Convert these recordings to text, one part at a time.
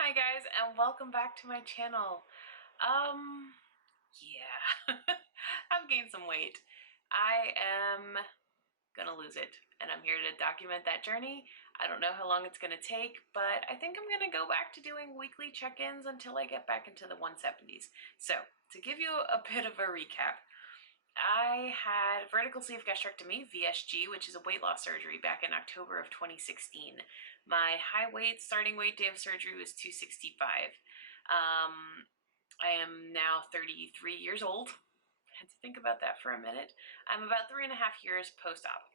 Hi guys, and welcome back to my channel. Yeah, I've gained some weight. I am gonna lose it, and I'm here to document that journey. I don't know how long it's gonna take, but I think I'm gonna go back to doing weekly check-ins until I get back into the 170s. So, to give you a bit of a recap, I had vertical sleeve gastrectomy, VSG, which is a weight loss surgery, back in October of 2016. My starting weight day of surgery was 265. I am now 33 years old. I had to think about that for a minute. I'm about 3.5 years post-op.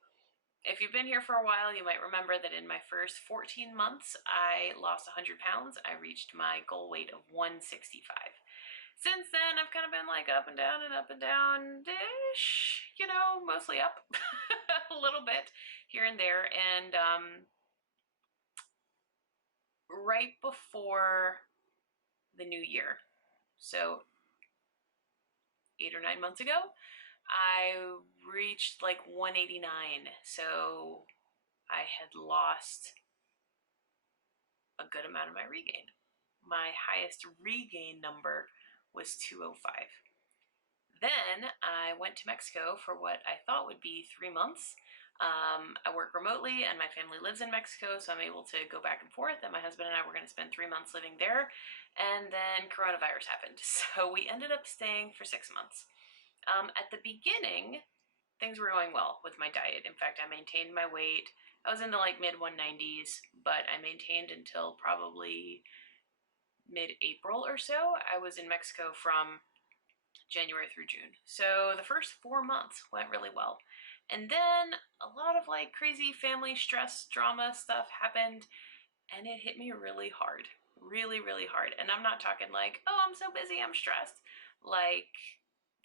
If you've been here for a while, you might remember that in my first 14 months, I lost 100 pounds. I reached my goal weight of 165. Since then, I've kind of been like up and down-ish, mostly up a little bit here and there. And right before the new year, so 8 or 9 months ago, I reached like 189. So I had lost a good amount of my regain. My highest regain number was 205. Then I went to Mexico for what I thought would be 3 months. I work remotely and my family lives in Mexico, so I'm able to go back and forth, and my husband and I were going to spend 3 months living there. And then coronavirus happened, so we ended up staying for 6 months. At the beginning, things were going well with my diet. In fact, I maintained my weight. I was in the like mid 190s, but I maintained until probably mid-April or so. I was in Mexico from January through June. So the first 4 months went really well. And then a lot of like crazy family stress drama stuff happened, and it hit me really hard. Really, really hard. And I'm not talking like, oh, I'm so busy, I'm stressed. Like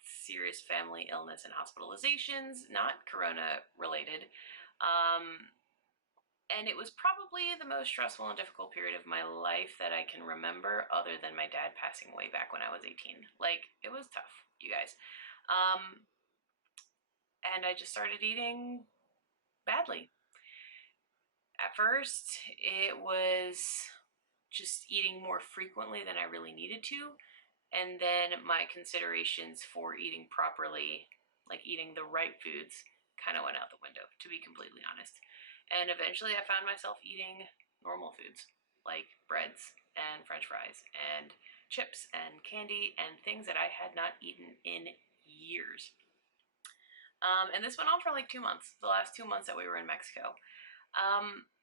serious family illness and hospitalizations, not corona related. And it was probably the most stressful and difficult period of my life that I can remember, other than my dad passing away back when I was 18. Like, it was tough, you guys. And I just started eating badly. At first, it was just eating more frequently than I really needed to. And then my considerations for eating properly, like eating the right foods, kind of went out the window, to be completely honest. And eventually I found myself eating normal foods like breads and french fries and chips and candy and things that I had not eaten in years. And this went on for like 2 months, the last 2 months that we were in Mexico,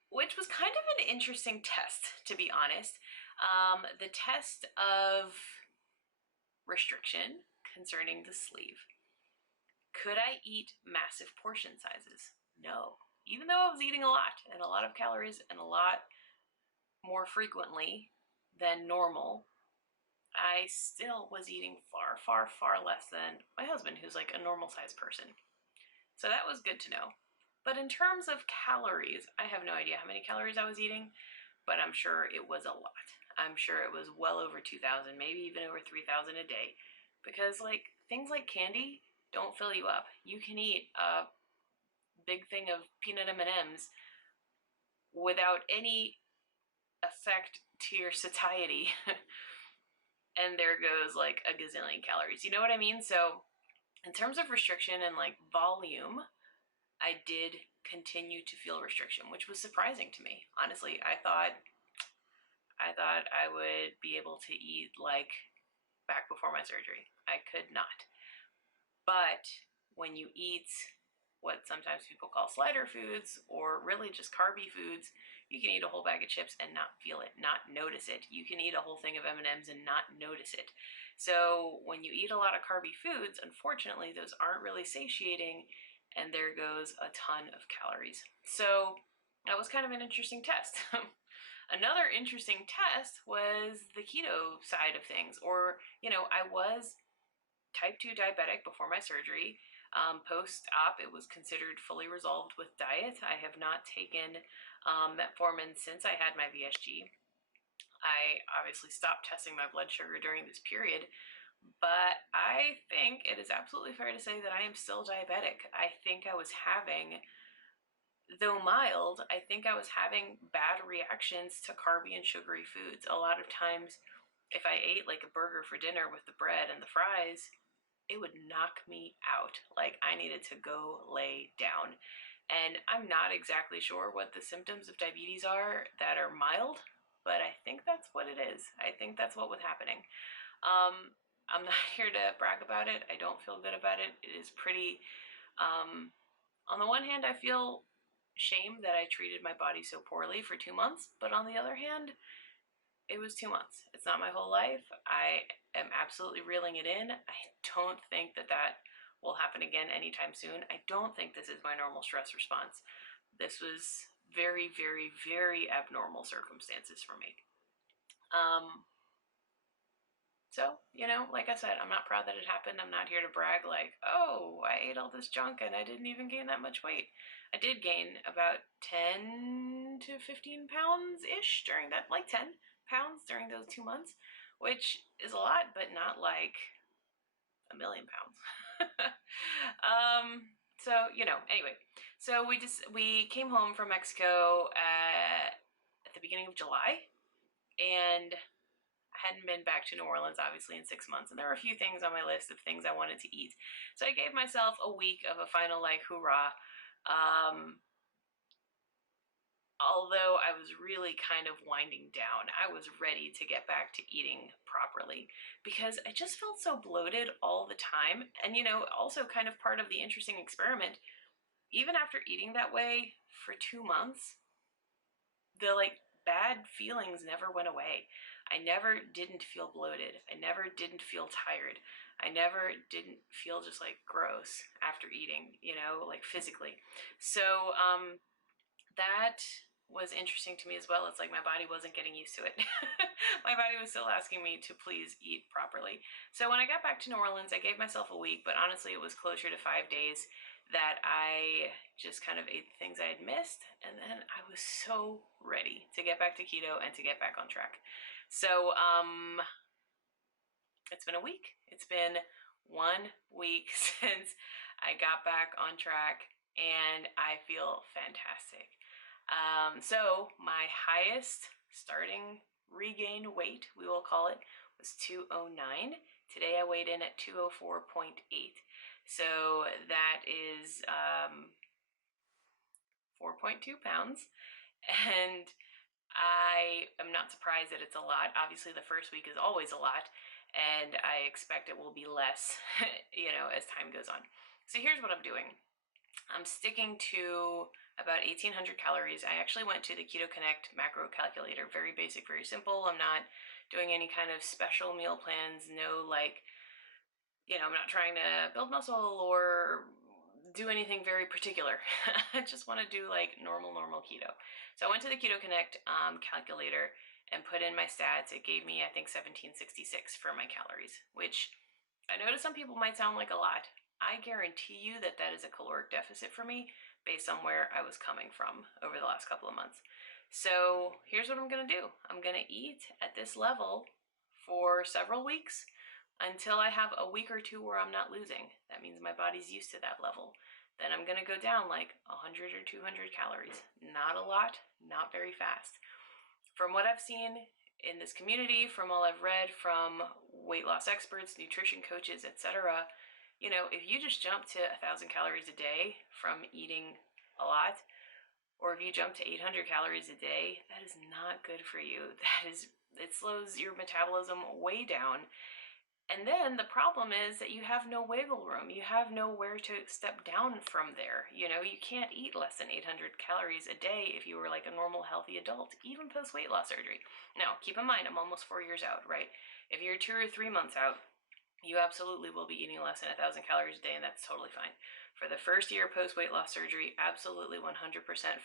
which was kind of an interesting test, to be honest. The test of restriction concerning the sleeve. Could I eat massive portion sizes? No. Even though I was eating a lot and a lot of calories and a lot more frequently than normal, I still was eating far, far, far less than my husband, who's like a normal sized person. So that was good to know. But in terms of calories, I have no idea how many calories I was eating, but I'm sure it was a lot. I'm sure it was well over 2,000, maybe even over 3,000 a day. Because like things like candy don't fill you up. You can eat a big thing of peanut M&Ms without any effect to your satiety. And there goes like a gazillion calories. You know what I mean? So in terms of restriction and like volume, I did continue to feel restriction, which was surprising to me. Honestly, I thought I would be able to eat like back before my surgery. I could not. But when you eat what sometimes people call slider foods, or really just carby foods, you can eat a whole bag of chips and not feel it, not notice it. You can eat a whole thing of M&Ms and not notice it. So when you eat a lot of carby foods, unfortunately, those aren't really satiating, and there goes a ton of calories. So that was kind of an interesting test. Another interesting test was the keto side of things, or, I was type 2 diabetic before my surgery. Post-op, it was considered fully resolved with diet. I have not taken metformin since I had my VSG. I obviously stopped testing my blood sugar during this period, but I think it is absolutely fair to say that I am still diabetic. I think I was having though mild, I think I was having bad reactions to carby and sugary foods. A lot of times, if I ate like a burger for dinner with the bread and the fries, it would knock me out. Like I needed to go lay down. And I'm not exactly sure what the symptoms of diabetes are that are mild, but I think that's what it is. I think that's what was happening. I'm not here to brag about it. I don't feel good about it. It is pretty, on the one hand, I feel shame that I treated my body so poorly for 2 months, but on the other hand, it was 2 months. It's not my whole life. I am absolutely reeling it in. I don't think that that will happen again anytime soon. I don't think this is my normal stress response. This was very, very, very abnormal circumstances for me. So, like I said, I'm not proud that it happened. I'm not here to brag like, oh, I ate all this junk and I didn't even gain that much weight. I did gain about 10 to 15 pounds-ish during that, like 10 pounds during those 2 months, which is a lot, but not like a million pounds. So, anyway, so we came home from Mexico at the beginning of July, and I hadn't been back to New Orleans, obviously, in 6 months, and there were a few things on my list of things I wanted to eat. So I gave myself a week of a final, like, hoorah. Although I was really kind of winding down, I was ready to get back to eating properly because I just felt so bloated all the time. And, also kind of part of the interesting experiment, even after eating that way for 2 months, the like bad feelings never went away. I never didn't feel bloated. I never didn't feel tired. I never didn't feel just like gross after eating, like physically. So that was interesting to me as well. It's like my body wasn't getting used to it. My body was still asking me to please eat properly. So when I got back to New Orleans, I gave myself a week, but honestly, it was closer to 5 days that I just kind of ate the things I had missed. And then I was so ready to get back to keto and to get back on track. So, it's been a week. It's been 1 week since I got back on track, and I feel fantastic. So my highest starting regained weight, we will call it, was 209. Today I weighed in at 204.8. So that is 4.2 pounds. And I am not surprised that it's a lot. Obviously, the first week is always a lot, and I expect it will be less, as time goes on. So here's what I'm doing. I'm sticking to about 1,800 calories. I actually went to the Keto Connect macro calculator. Very basic, very simple. I'm not doing any kind of special meal plans. No, I'm not trying to build muscle or do anything very particular. I just want to do like normal keto. So I went to the Keto Connect calculator and put in my stats. It gave me, I think, 1766 for my calories, which I know to some people might sound like a lot. I guarantee you that that is a caloric deficit for me based on where I was coming from over the last couple of months. So here's what I'm going to do. I'm going to eat at this level for several weeks until I have a week or two where I'm not losing. That means my body's used to that level. Then I'm going to go down like 100 or 200 calories. Not a lot, not very fast. From what I've seen in this community, from all I've read from weight loss experts, nutrition coaches, etc., if you just jump to 1,000 calories a day from eating a lot, or if you jump to 800 calories a day, that is not good for you. It slows your metabolism way down. And then the problem is that you have no wiggle room. You have nowhere to step down from there. You can't eat less than 800 calories a day if you were like a normal, healthy adult, even post weight loss surgery. Now, keep in mind, I'm almost 4 years out, right? If you're 2 or 3 months out, you absolutely will be eating less than 1,000 calories a day, and that's totally fine. For the first year post weight loss surgery, absolutely 100%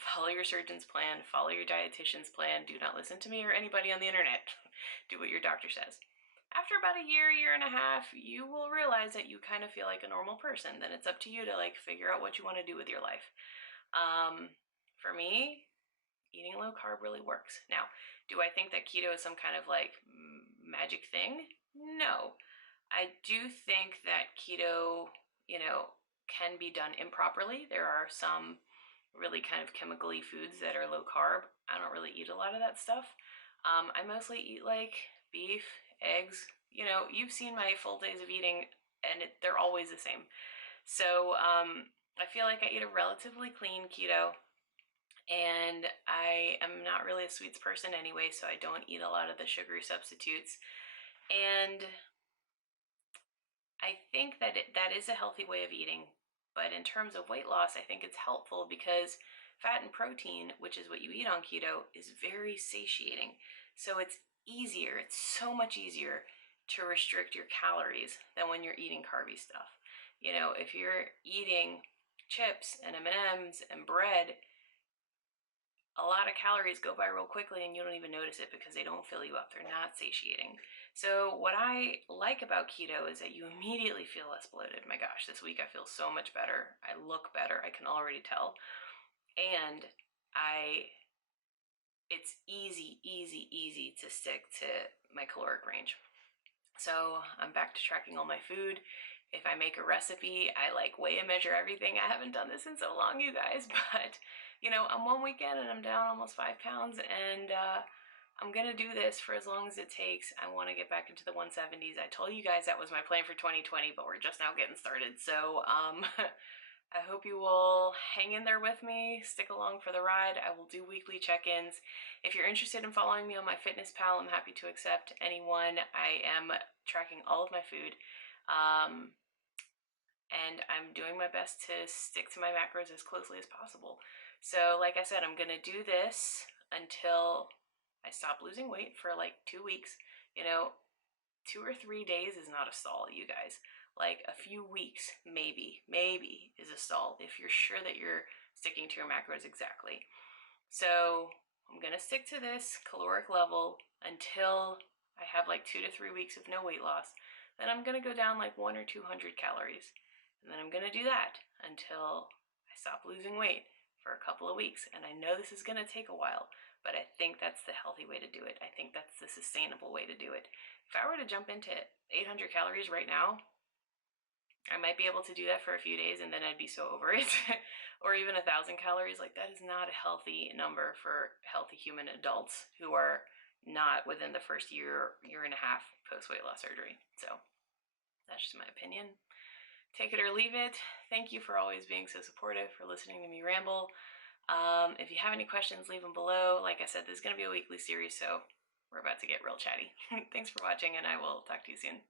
follow your surgeon's plan, follow your dietitian's plan. Do not listen to me or anybody on the internet. Do what your doctor says. After about a year and a half, you will realize that you kind of feel like a normal person. Then it's up to you to like figure out what you want to do with your life. For me, eating low carb really works. Now, do I think that keto is some kind of like magic thing? No. I do think that keto, can be done improperly. There are some really kind of chemically foods that are low carb. I don't really eat a lot of that stuff. I mostly eat like beef, eggs. You know, you've seen my full days of eating, and they're always the same. So I feel like I eat a relatively clean keto, and I am not really a sweets person anyway, so I don't eat a lot of the sugary substitutes. And I think that that is a healthy way of eating, but in terms of weight loss, I think it's helpful because fat and protein, which is what you eat on keto, is very satiating. So it's easier, it's so much easier to restrict your calories than when you're eating carby stuff. You know, if you're eating chips and M&Ms and bread, a lot of calories go by real quickly and you don't even notice it because they don't fill you up. They're not satiating. So what I like about keto is that you immediately feel less bloated. My gosh, this week I feel so much better. I look better. I can already tell. And it's easy to stick to my caloric range. So I'm back to tracking all my food. If I make a recipe, I like weigh and measure everything. I haven't done this in so long, you guys, but you know, I'm 1 weekend and I'm down almost 5 pounds, and I'm gonna do this for as long as it takes. I want to get back into the 170s. I told you guys that was my plan for 2020, but we're just now getting started. So I hope you will hang in there with me, stick along for the ride. I will do weekly check-ins. If you're interested in following me on MyFitnessPal, I'm happy to accept anyone. I am tracking all of my food. And I'm doing my best to stick to my macros as closely as possible. So like I said, I'm gonna do this until I stop losing weight for like 2 weeks. You know, 2 or 3 days is not a stall, you guys. Like a few weeks, maybe is a stall if you're sure that you're sticking to your macros exactly. So I'm gonna stick to this caloric level until I have like 2 to 3 weeks of no weight loss. Then I'm gonna go down like 1 or 200 calories. And then I'm gonna do that until I stop losing weight for a couple of weeks. And I know this is gonna take a while, but I think that's the healthy way to do it. I think that's the sustainable way to do it. If I were to jump into 800 calories right now, I might be able to do that for a few days and then I'd be so over it. Or even 1,000 calories, like that is not a healthy number for healthy human adults who are not within the first year and a half post weight loss surgery. So that's just my opinion. Take it or leave it. Thank you for always being so supportive, for listening to me ramble. If you have any questions, leave them below. Like I said, this is going to be a weekly series, so we're about to get real chatty. Thanks for watching, and I will talk to you soon.